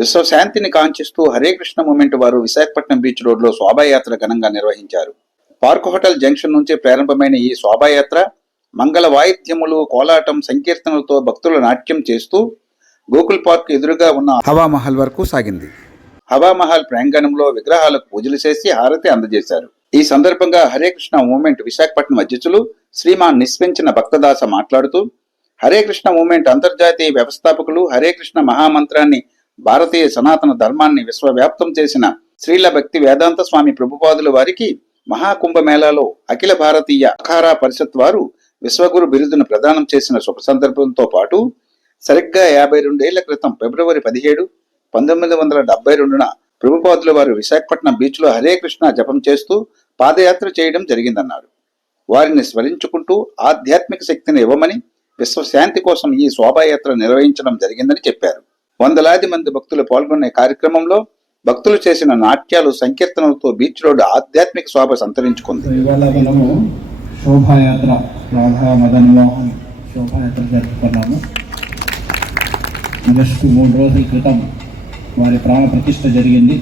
విశ్వశాంతిని కాంక్షిస్తూ హరే కృష్ణ మూమెంట్ వారు విశాఖపట్నం బీచ్ రోడ్లో శోభాయాత్ర ఘనంగా నిర్వహించారు. పార్క్ హోటల్ జంక్షన్ నుంచి ప్రారంభమైన ఈ శోభాయాత్ర మంగళ వాయిద్యములు కోలాటం సంకీర్తనలతో భక్తుల నాట్యం చేస్తూ గోకుల్ పార్క్ ఎదురుగా ఉన్న హవామహల్ వరకు సాగింది. హవామహల్ ప్రాంగణంలో విగ్రహాలకు పూజలు చేసి హారతి అందజేశారు. ఈ సందర్భంగా హరే కృష్ణ మూమెంట్ విశాఖపట్నం అధ్యక్షులు శ్రీమాన్ నిస్పెంచిన భక్తదాస మాట్లాడుతూ హరే కృష్ణ మూమెంట్ అంతర్జాతీయ వ్యవస్థాపకులు హరే కృష్ణ మహామంత్రాన్ని భారతీయ సనాతన ధర్మాన్ని విశ్వవ్యాప్తం చేసిన శ్రీల భక్తి వేదాంత స్వామి ప్రభుపాదుల వారికి మహాకుంభమేళాలో అఖిల భారతీయ అఖారా పరిషత్ వారు విశ్వగురు బిరుదును ప్రదానం చేసిన శుభ సందర్భంతో పాటు సరిగ్గా యాభై రెండేళ్ళ క్రితం ఫిబ్రవరి పదిహేడు పంతొమ్మిది వందల డెబ్బై రెండున ప్రభుపాదుల వారు విశాఖపట్నం బీచ్లో హరే కృష్ణ జపం చేస్తూ పాదయాత్ర చేయడం జరిగిందన్నారు. వారిని స్మరించుకుంటూ ఆధ్యాత్మిక శక్తిని ఇవ్వమని విశ్వశాంతి కోసం ఈ శోభాయాత్ర నిర్వహించడం జరిగిందని చెప్పారు. వందలాది మంది భక్తులు పాల్గొనే కార్యక్రమంలో భక్తులు చేసిన నాట్యాలు సంకీర్తనలతో బీచ్ రోడ్డు ఆధ్యాత్మిక శోభ సంతరించుకుంది. శోభాయాత్ర రాధా మదన్ మోహన్ శోభాయాత్ర జరుపుకున్నాము. జస్ట్ మూడు రోజుల క్రితం వారి ప్రాణ ప్రతిష్ట జరిగింది.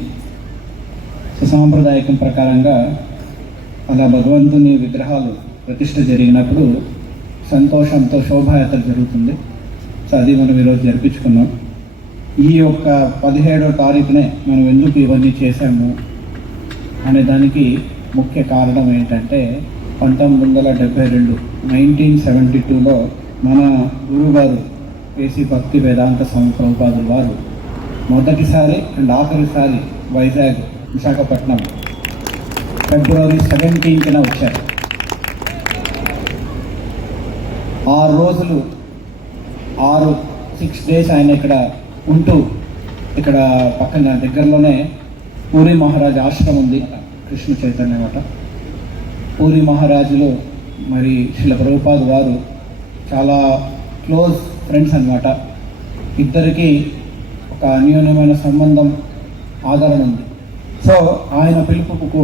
సుసాంప్రదాయకం ప్రకారంగా అలా భగవంతుని విగ్రహాలు ప్రతిష్ట జరిగినప్పుడు సంతోషంతో శోభాయాత్ర జరుగుతుంది. సో అది మనం ఈరోజు జరిపించుకున్నాం. ఈ యొక్క పదిహేడో తారీఖునే మనం ఎందుకు ఇవన్నీ చేశాము అనే దానికి ముఖ్య కారణం ఏంటంటే పంతొమ్మిది వందల డెబ్బై రెండు నైన్టీన్ సెవెంటీ టూలో మన గురువుగారు కేసీ భక్తి వేదాంత స్వామి వారు మొదటిసారి అండ్ ఆఖరిసారి వైజాగ్ విశాఖపట్నం ఫిబ్రవరి సెవెంటీన్త్న వచ్చారు. ఆరు రోజులు ఆరు సిక్స్ డేస్ ఆయన ఇక్కడ ఉంటూ ఇక్కడ పక్కన దగ్గరలోనే పూరి మహారాజ్ ఆశ్రమం ఉంది. కృష్ణ చైతన్య మఠ పూరి మహారాజులు మరి శిల ప్రభుపాద్ వారు చాలా క్లోజ్ ఫ్రెండ్స్ అన్నమాట. ఇద్దరికి ఒక అన్యోన్యమైన సంబంధం ఆదరణ ఉంది. సో ఆయన పిలుపుకు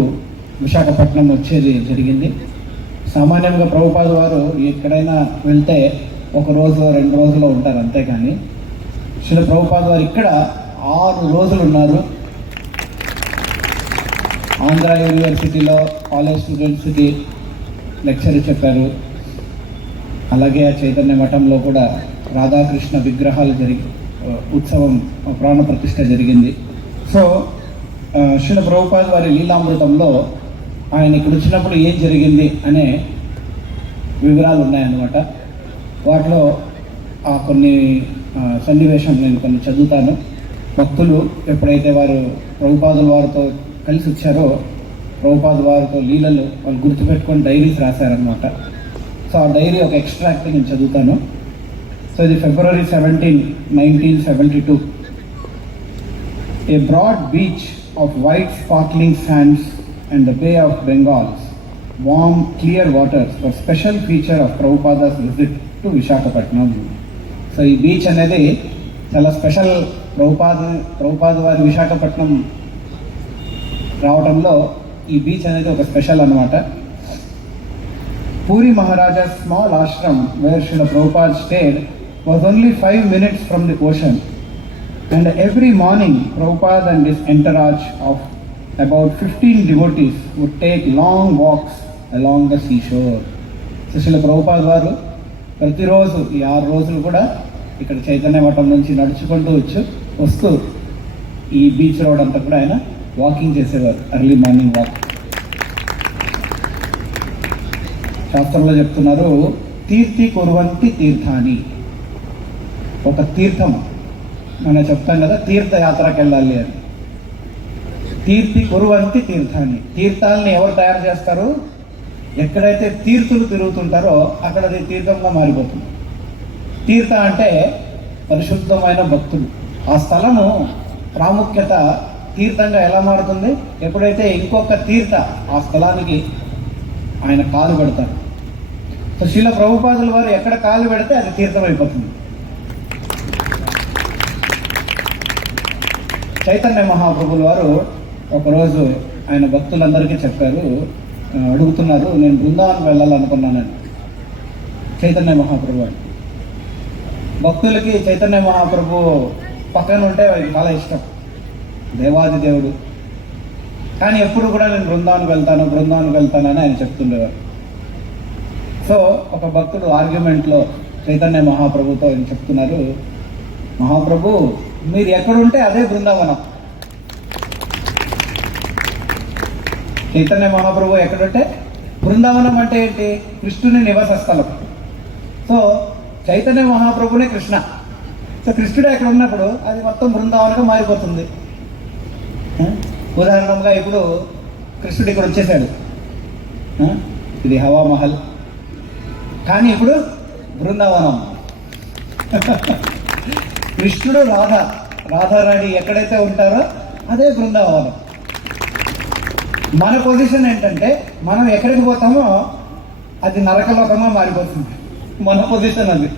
విశాఖపట్నం వచ్చేది జరిగింది. సామాన్యంగా ప్రభుపాద వారు ఎక్కడైనా వెళ్తే ఒక రోజు రెండు రోజుల్లో ఉంటారు అంతేకాని శిల ప్రభుపాద వారు ఇక్కడ ఆరు రోజులు ఉన్నారు. ఆంధ్ర యూనివర్సిటీలో కాలేజ్ స్టూడెంట్స్కి లెక్చర్ చెప్పారు. అలాగే ఆ చైతన్య మఠంలో కూడా రాధాకృష్ణ విగ్రహాలు జరిగి ఉత్సవం ప్రాణప్రతిష్ఠ జరిగింది. సో ఆ, శిల వారి లీలామృతంలో ఆయన ఇక్కడ వచ్చినప్పుడు ఏం జరిగింది అనే వివరాలు ఉన్నాయన్నమాట. వాటిలో ఆ కొన్ని సన్నివేశం నేను కొన్ని చదువుతాను. భక్తులు ఎప్పుడైతే వారు ప్రభుపాదుల వారితో కలిసి వచ్చారో ప్రభుపాదు వారితో లీలలు వాళ్ళు గుర్తుపెట్టుకొని డైరీస్ రాశారనమాట సో ఆ డైరీ ఒక ఎక్స్ట్రాక్ట్ నేను చదువుతాను. సో ఇది February seventeen nineteen seventy two. A broad beach of white sparkling sands and the bay of Bengals. Warm clear waters for special feature of Prabhupada's visit to Visakhapatnam. So ఈ beach అనేది చాలా special Prabhupada Prabhupada వారి విశాఖపట్నం రావడంలో ఈ beach అనేది ఒక special అన్నమాట. Puri Maharaja small ashram where Srila Prabhupad stayed was only five minutes from the ocean and every morning Prabhupad and this entourage of about fifteen devotees would take long walks along the seashore so Srila వారు ప్రతిరోజు ఈ ఆరు రోజులు కూడా ఇక్కడ చైతన్య మఠం నుంచి నడుచుకుంటూ వచ్చు వస్తూ ఈ బీచ్ రోడ్ అంతా కూడా ఆయన వాకింగ్ చేసేవారు ఎర్లీ మార్నింగ్ వాక్ శాస్త్రంలో చెప్తున్నారు తీర్థి కుర్వంతి తీర్థాని. ఒక తీర్థం. మనం చెప్తాం కదా తీర్థయాత్రకి వెళ్ళాలి అని. తీర్థి కురువంతి తీర్థాన్ని తీర్థాలని ఎవరు తయారు చేస్తారు? ఎక్కడైతే తీర్థులు తిరుగుతుంటారో అక్కడ అది తీర్థంగా మారిపోతుంది. తీర్థ అంటే పరిశుద్ధమైన భక్తులు. ఆ స్థలము ప్రాముఖ్యత తీర్థంగా ఎలా మారుతుంది? ఎప్పుడైతే ఇంకొక తీర్థ ఆ స్థలానికి ఆయన కాలు పెడతారు సో శిల ప్రభుపాదుల వారు ఎక్కడ కాలు పెడితే అది తీర్థం అయిపోతుంది చైతన్య మహాప్రభుల వారు ఒకరోజు ఆయన భక్తులందరికీ చెప్పారు అడుగుతున్నారు నేను బృందావనం వెళ్ళాలనుకున్నానని. చైతన్య మహాప్రభు భక్తులకి చైతన్య మహాప్రభు పక్కన ఉంటే చాలా ఇష్టం. దేవాది దేవుడు. కానీ ఎప్పుడు కూడా నేను బృందానికి వెళ్తాను బృందానికి వెళ్తానని ఆయన చెప్తుండేవారు సో ఒక భక్తుడు ఆర్గ్యుమెంట్లో చైతన్య మహాప్రభుతో ఆయన చెప్తున్నారు మహాప్రభు మీరు ఎక్కడుంటే అదే బృందావనం. చైతన్య మహాప్రభు ఎక్కడుంటే బృందావనం అంటే ఏంటి? కృష్ణుని నివాస స్థలం సో చైతన్య మహాప్రభునే కృష్ణ. సో కృష్ణుడు ఎక్కడ ఉన్నప్పుడు అది మొత్తం బృందావనంగా మారిపోతుంది. ఉదాహరణగా ఇప్పుడు కృష్ణుడు ఇక్కడ వచ్చేసాడు. ఇది హవామహల్ కానీ ఇప్పుడు బృందావనం. కృష్ణుడు రాధ. రాధారాణి ఎక్కడైతే ఉంటారో అదే బృందావనం. మన పొజిషన్ ఏంటంటే మనం ఎక్కడికి పోతామో అది నరకలోకంగా మారిపోతుంది. మన పొజిషన్ అది.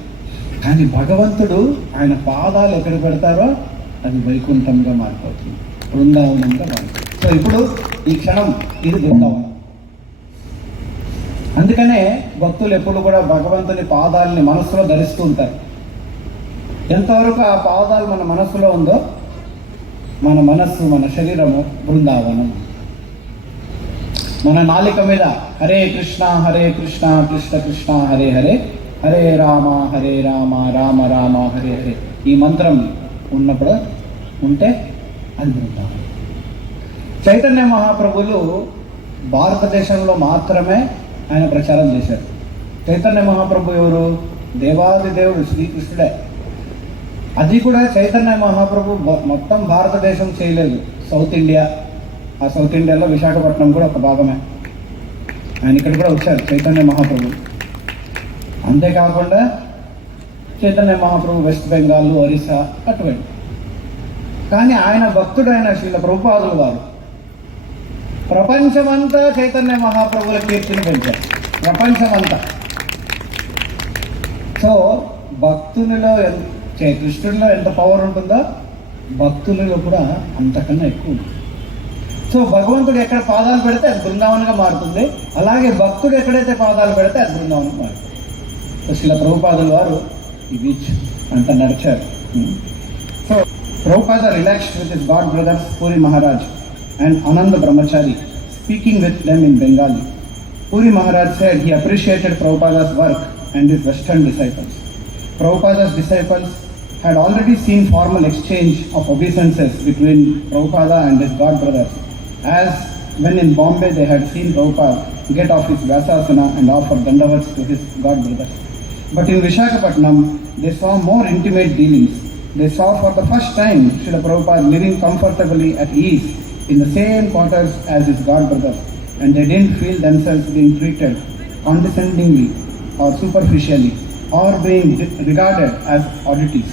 కానీ భగవంతుడు ఆయన పాదాలు ఎక్కడ పెడతారో అది వైకుంఠంగా మారిపోతుంది. బృందావనంగా మారిపోతుంది. సో ఇప్పుడు ఈ క్షణం ఇది బృందావనం. అందుకనే భక్తులు ఎప్పుడు కూడా భగవంతుని పాదాలని మనసులో ధరిస్తూ ఉంటారు. ఎంతవరకు ఆ పాదాలు మన మనస్సులో ఉందో మన మనస్సు మన శరీరము బృందావనం. మన నాలిక మీద హరే కృష్ణ హరే కృష్ణ కృష్ణ కృష్ణ హరే హరే హరే రామ హరే రామ రామ రామ హరే హరే. ఈ మంత్రం ఉన్నప్పుడు ఉంటే అది బృందావనం చైతన్య మహాప్రభులు భారతదేశంలో మాత్రమే ఆయన ప్రచారం చేశారు. చైతన్య మహాప్రభు ఎవరు? దేవాది దేవుడు శ్రీకృష్ణుడే. అది కూడా చైతన్య మహాప్రభు మొత్తం భారతదేశం చేయలేదు. South India. ఆ సౌత్ ఇండియాలో విశాఖపట్నం కూడా ఒక భాగమే. ఆయన ఇక్కడ కూడా వచ్చారు చైతన్య మహాప్రభు. అంతేకాకుండా చైతన్య మహాప్రభు వెస్ట్ బెంగాల్ ఒరిస్సా అటువంటి. కానీ ఆయన భక్తుడైన శ్రీల ప్రభుపాదుల వారు ప్రపంచమంతా చైతన్య మహాప్రభుల కీర్తిని పెంచారు. ప్రపంచమంతా. సో భక్తునిలో ఎన్- కృష్ణుడిలో ఎంత పవర్ ఉంటుందో భక్తులలో కూడా అంతకన్నా ఎక్కువ సో భగవంతుడు ఎక్కడ పాదాలు పెడితే అది బృందావనంగా మారుతుంది. అలాగే భక్తుడు ఎక్కడైతే పాదాలు పెడితే అది బృందావనం మారుతుంది. శిల ప్రభుపాదుల వారు ఈ బీచ్ అంతా నడిచారు so Prabhupada relaxed with his god brothers Puri Maharaj and Ananda Brahmachari, speaking with them in Bengali. Puri Maharaj said he appreciated Prabhupada's work and his Western disciples. Prabhupada's disciples had already seen formal exchange of obeisances between Prabhupada and his god brothers, as when in Bombay they had seen Prabhupada get off his Vyasasana and offer dandavats to his god brothers. But in Vishakhapatnam, they saw more intimate dealings. They saw for the first time Srila Prabhupada living comfortably at ease in the same quarters as his god brothers, and they didn't feel themselves being treated condescendingly or superficially or being regarded as oddities.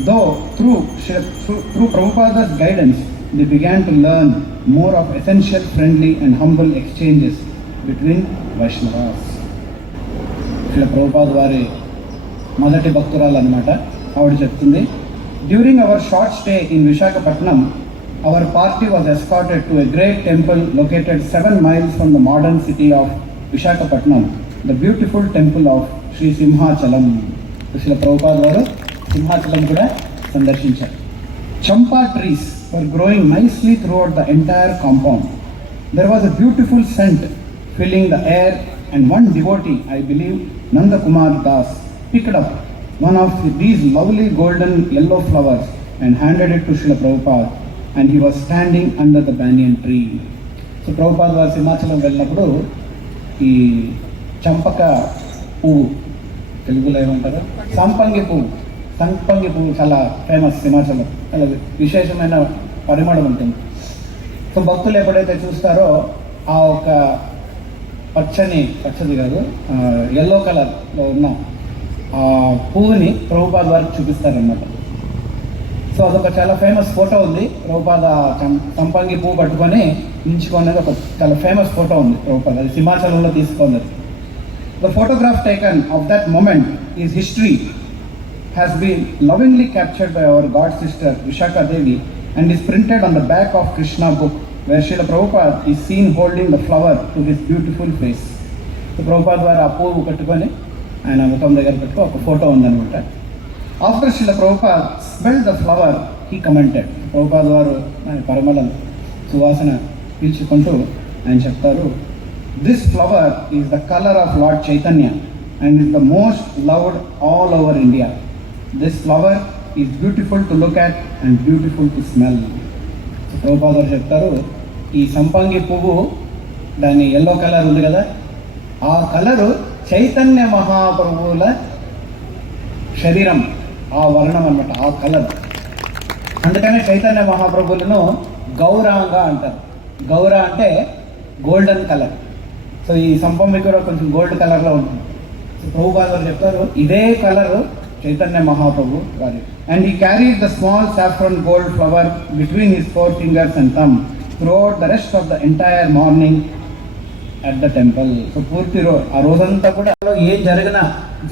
Though through, through, through Prabhupada's guidance, they began to learn more of essential, friendly, and humble exchanges between Vaishnavas. ఇక్కడ ప్రభుపాద్ వారి మొదటి భక్తురాలు అనమాట ఆవిడ చెప్తుంది during our short stay in Visakhapatnam our party was escorted to a great temple located seven miles from the modern city of Visakhapatnam the beautiful temple of Sri Simhachalam Sri Prabhupad వారు సింహాచలం కూడా సందర్శించారు. Champa trees were growing nicely throughout the entire compound there was a beautiful scent filling the air and one devotee I believe Nanda Kumar Das, picked up one of these lovely golden yellow flowers and handed it to Srila Prabhupada, and he was standing under the banyan tree. So Prabhupad వారు సింహాచలం వెళ్ళినప్పుడు ఈ చంపక పువ్వు తెలుగులో ఏమంటారు సంపంగి పువ్వు సంపంగి పువ్వు చాలా ఫేమస్ సింహాచలం చాలా విశేషమైన పరిమళం ఉంటుంది సో భక్తులు ఎప్పుడైతే చూస్తారో ఆ ఒక పచ్చని పచ్చది కాదు ఎల్లో కలర్లో ఉన్న ఆ పువ్వుని ప్రభుపాద వారికి చూపిస్తారనమాట సో అదొక చాలా ఫేమస్ ఫోటో ఉంది. ప్రభుపాద సంపంగి పువ్వు పట్టుకొని నించుకునేది ఒక చాలా ఫేమస్ ఫోటో ఉంది ప్రభుపాద. అది సింహాచలంలో తీసుకున్నది the photograph taken of that moment is history has been lovingly captured by our god sister Vishaka Devi and is printed on the back of Krishna where Srila Prabhupada is seen holding the flower to his beautiful face. So Prabhupad వారు ఆ పువ్వు కట్టుకొని ఆయన ముఖం దగ్గర పెట్టుకో ఒక photo ఉందనమాట after Srila Prabhupad smell the flower he commented Prabhupad వారు ఆయన పరమలం సువాసన పీల్చుకుంటూ ఆయన చెప్తారు this flower is the colour of Lord Chaitanya and is the most loved all over India this flower is beautiful to look at and beautiful to smell Prabhupad వారు చెప్తారు ఈ సంపంగి పువ్వు దాని ఎల్లో కలర్ ఉంది కదా ఆ కలరు చైతన్య మహాప్రభువుల శరీరం ఆ వర్ణం అన్నమాట ఆ కలర్ అందుకనే చైతన్య మహాప్రభువులను గౌరాంగ అంటారు. గౌర అంటే గోల్డెన్ కలర్ సో ఈ సంపంగి కూడా కొంచెం గోల్డ్ కలర్లో ఉంటుంది. సో ప్రభు గారు చెప్తారు ఇదే కలరు చైతన్య మహాప్రభు గారి and he carry the small saffron gold flower between his four fingers and thumb throughout the rest of the entire morning at the temple so పూర్తి రో ఆ రోజంతా కూడా ఏం జరిగినా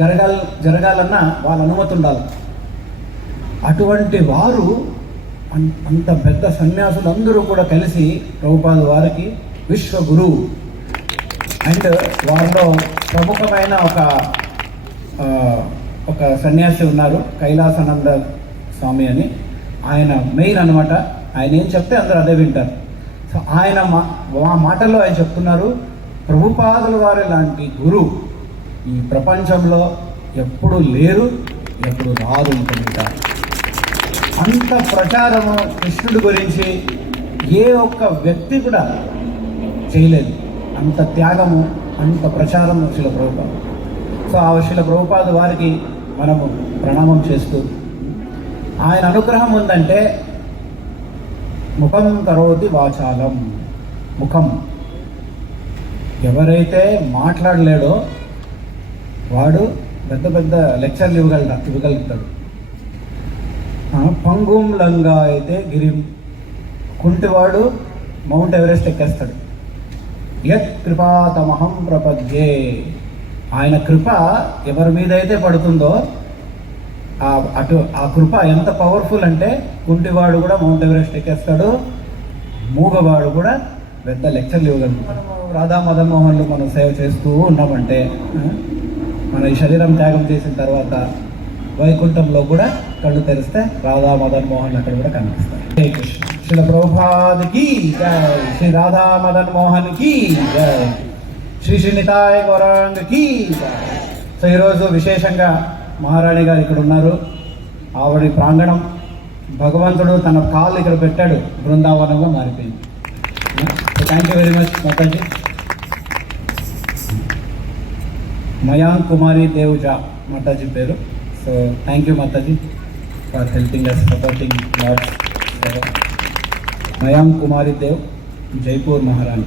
జరగాల జరగాలన్నా వాళ్ళ అనుమతి ఉండాలి. అటువంటి వారు అంత పెద్ద సన్యాసులు అందరూ కూడా కలిసి ప్రభుపాద వారికి విశ్వగురు. అండ్ వారిలో ప్రముఖమైన ఒక ఒక సన్యాసి ఉన్నారు కైలాసానంద స్వామి అని. ఆయన మెయిన్ అన్నమాట. ఆయన ఏం చెప్తే అందరూ అదే వింటారు. ఆయన మా మా మాటల్లో ఆయన చెప్తున్నారు ప్రభుపాదుల వారి లాంటి గురువు ఈ ప్రపంచంలో ఎప్పుడు లేరు ఎప్పుడు రాదు అనుకుంటారు అంత ప్రచారము కృష్ణుడి గురించి ఏ ఒక్క వ్యక్తి కూడా చేయలేదు. అంత త్యాగము అంత ప్రచారం శిల ప్రభుపాద. సో ఆ శిల ప్రభుపాద వారికి మనము ప్రణామం చేస్తూ ఆయన అనుగ్రహం ఉందంటే ముఖం కరోతి వాచాలం. ముఖం. ఎవరైతే మాట్లాడలేడో వాడు పెద్ద పెద్ద లెక్చర్లు ఇవ్వగలట ఇవ్వగలుగుతాడు. పంగుం లంగా అయితే గిరి. కుంటివాడు మౌంట్ ఎవరెస్ట్ ఎక్కేస్తాడు. యత్ కృపాతమహం ప్రపద్యే. ఆయన కృప ఎవరి మీద అయితే పడుతుందో అటు ఆ కృప ఎంత పవర్ఫుల్ అంటే కుంటివాడు కూడా మౌంట్ ఎవరెస్ట్ ఎక్కేస్తాడు. మూగవాడు కూడా పెద్ద లెక్చర్లు ఇవ్వగలరు రాధా మదన్ మోహన్లు మనం సేవ చేస్తూ ఉన్నామంటే మన ఈ శరీరం త్యాగం చేసిన తర్వాత వైకుంఠంలో కూడా కళ్ళు తెరిస్తే రాధా మదన్ మోహన్ అక్కడ కూడా కనిపిస్తారు జై కృష్ణ. శ్రీల ప్రభుపాదికి జై. శ్రీ రాధా మదన్ మోహన్కి జై. శ్రీ శ్రీనితాయ గౌరాంగ్కి జై. సో ఈరోజు విశేషంగా మహారాణి గారు ఇక్కడ ఉన్నారు. ఆవిడ ప్రాంగణం భగవంతుడు తన కాళ్ళు ఇక్కడ పెట్టాడు. బృందావనంగా మారిపోయింది. Thank you very much Mataji Mayank Kumari దేవుజా మాతాజీ పేరు. So thank you Mataji for helping us supporting lads Mayank Kumari Dev Jaipur Maharani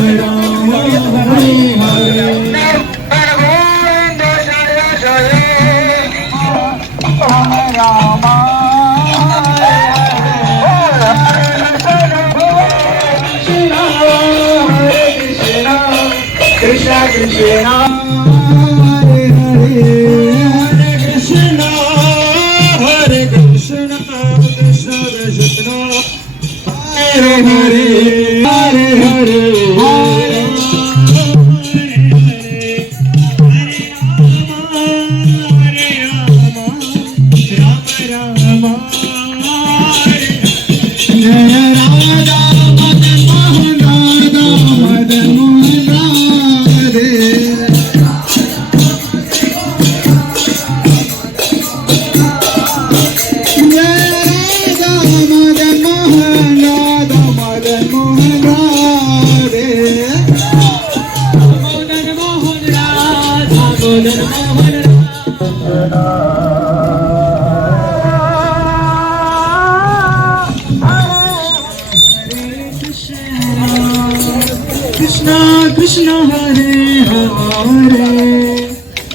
ये ना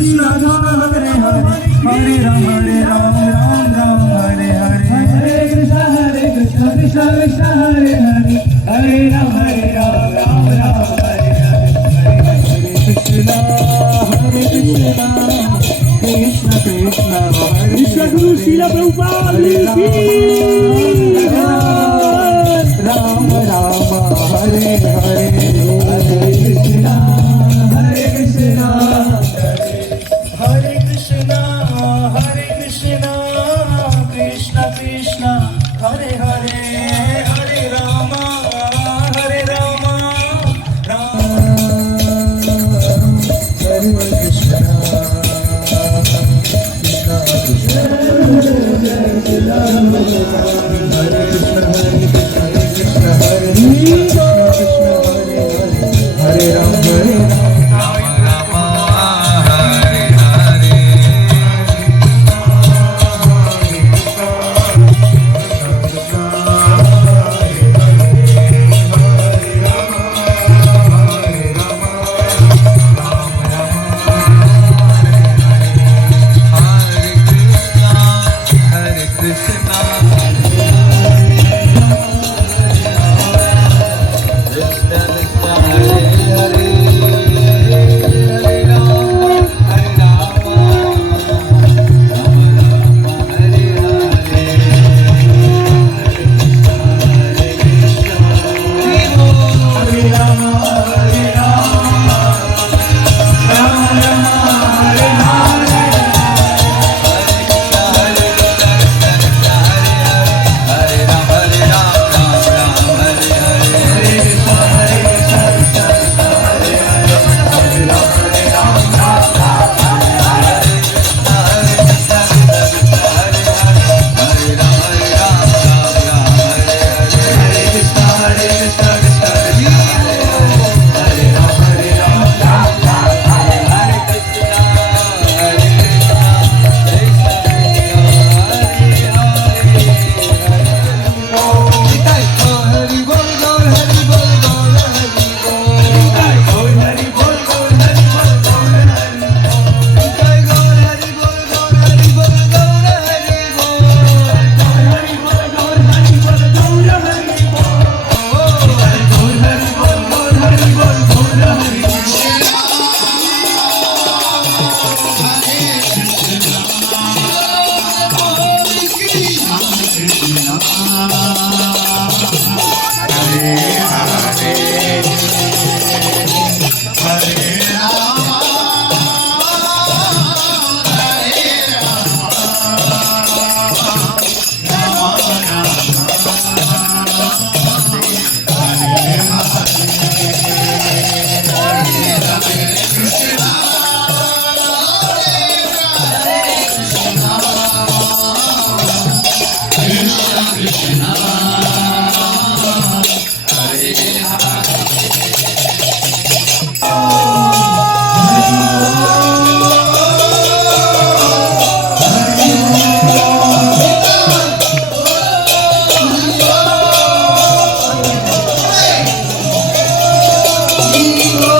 कृष्ण राम हरे हरे हरे राम हरे राम राम राम हरे हरे हरे कृष्ण हरे कृष्ण कृष्ण कृष्ण हरे हरे हरे राम हरे राम राम राम हरे हरे हरे कृष्ण हरे कृष्ण कृष्ण कृष्ण हरे कृष्ण गुरु शिला प्रभुपाद की ఈ Senhor.